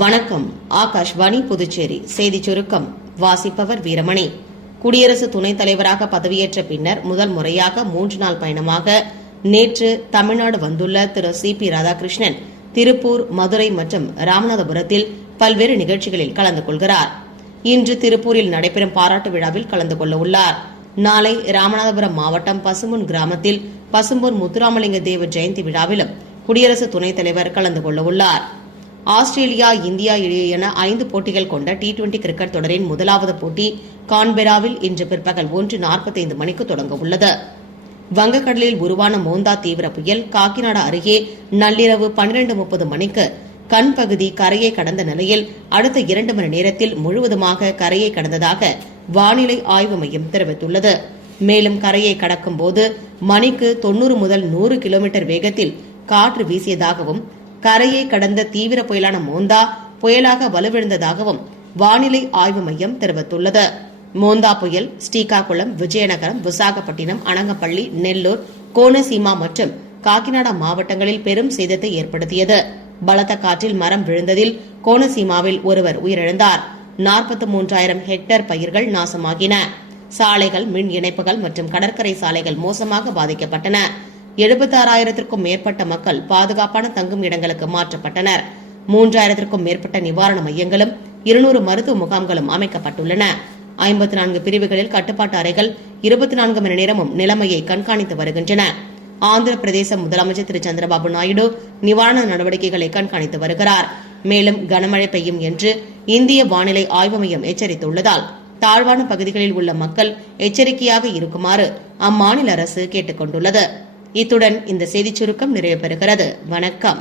வணக்கம். ஆகாஷ்வாணி புதுச்சேரி செய்திச் சுருக்கம் வாசிப்பவர் வீரமணி. குடியரசு துணைத் தலைவராக பதவியேற்ற பின்னர் முதல் முறையாக 3 நாள் பயணமாக நேற்று தமிழ்நாடு வந்துள்ள திரு சி.பி. ராதாகிருஷ்ணன் திருப்பூர், மதுரை மற்றும் ராமநாதபுரத்தில் பல்வேறு நிகழ்ச்சிகளில் கலந்து கொள்கிறார். இன்று திருப்பூரில் நடைபெறும் பாராட்டு விழாவில் கலந்து கொள்ள உள்ளார். நாளை ராமநாதபுரம் மாவட்டம் பசும்பொன் கிராமத்தில் பசும்பொன் முத்துராமலிங்க தேவர் ஜெயந்தி விழாவிலும் குடியரசு துணைத் தலைவர் கலந்து கொள்ள உள்ளார். ஆஸ்திரேலியா, இந்தியா இடையேயான 5 போட்டிகள் கொண்ட T20 கிரிக்கெட் தொடரின் முதலாவது போட்டி கான்பெராவில் இன்று பிற்பகல் 1:45 மணிக்கு தொடங்க உள்ளது. வங்கக்கடலில் உருவான மோந்தா தீவிர புயல் காக்கிநாடா அருகே நள்ளிரவு 12:30 மணிக்கு கண் பகுதி கரையை கடந்த நிலையில் அடுத்த 2 மணி நேரத்தில் முழுவதுமாக கரையை கடந்ததாக வானிலை ஆய்வு மையம் தெரிவித்துள்ளது. மேலும் கரையை கடக்கும் போது மணிக்கு 90 முதல் 100 கிலோமீட்டர் வேகத்தில் காற்று வீசியதாகவும் கரையை கடந்த தீவிர புயலான மோந்தா புயலாக வலுவிழந்ததாகவும் வானிலை ஆய்வு மையம் தெரிவித்துள்ளது. மோந்தா புயல் ஸ்ரீகாகுளம், விஜயநகரம், விசாகப்பட்டினம், அனங்கப்பள்ளி, நெல்லூர், கோனசீமா மற்றும் காக்கிநாடா மாவட்டங்களில் பெரும் சேதத்தை ஏற்படுத்தியது. பலத்த காற்றில் மரம் விழுந்ததில் கோனசீமாவில் ஒருவர் உயிரிழந்தார். 43,000 ஹெக்டேர் பயிர்கள் நாசமாகின. சாலைகள், மின் இணைப்புகள் மற்றும் கடற்கரை சாலைகள் மோசமாக பாதிக்கப்பட்டன. 76,000க்கும் மேற்பட்ட மக்கள் பாதுகாப்பான தங்கும் இடங்களுக்கு மாற்றப்பட்டனர். 3,000க்கும் மேற்பட்ட நிவாரண மையங்களும் 200 மருத்துவ முகாம்களும் அமைக்கப்பட்டுள்ளன. 54 பிரிவுகளில் கட்டுப்பாட்டு அறைகள் 24 மணி நேரமும் நிலைமையை கண்காணித்து வருகின்றன. ஆந்திர பிரதேச முதலமைச்சர் திரு சந்திரபாபு நாயுடு நிவாரண நடவடிக்கைகளை கண்காணித்து வருகிறார். மேலும் கனமழை பெய்யும் என்று இந்திய வானிலை ஆய்வு மையம் எச்சரித்துள்ளதால் தாழ்வான பகுதிகளில் உள்ள மக்கள் எச்சரிக்கையாக இருக்குமாறு அம்மாநில அரசு கேட்டுக் கொண்டுள்ளது. இத்துடன் இந்த செய்திச் சுருக்கம் நிறைவு பெறுகிறது. வணக்கம்.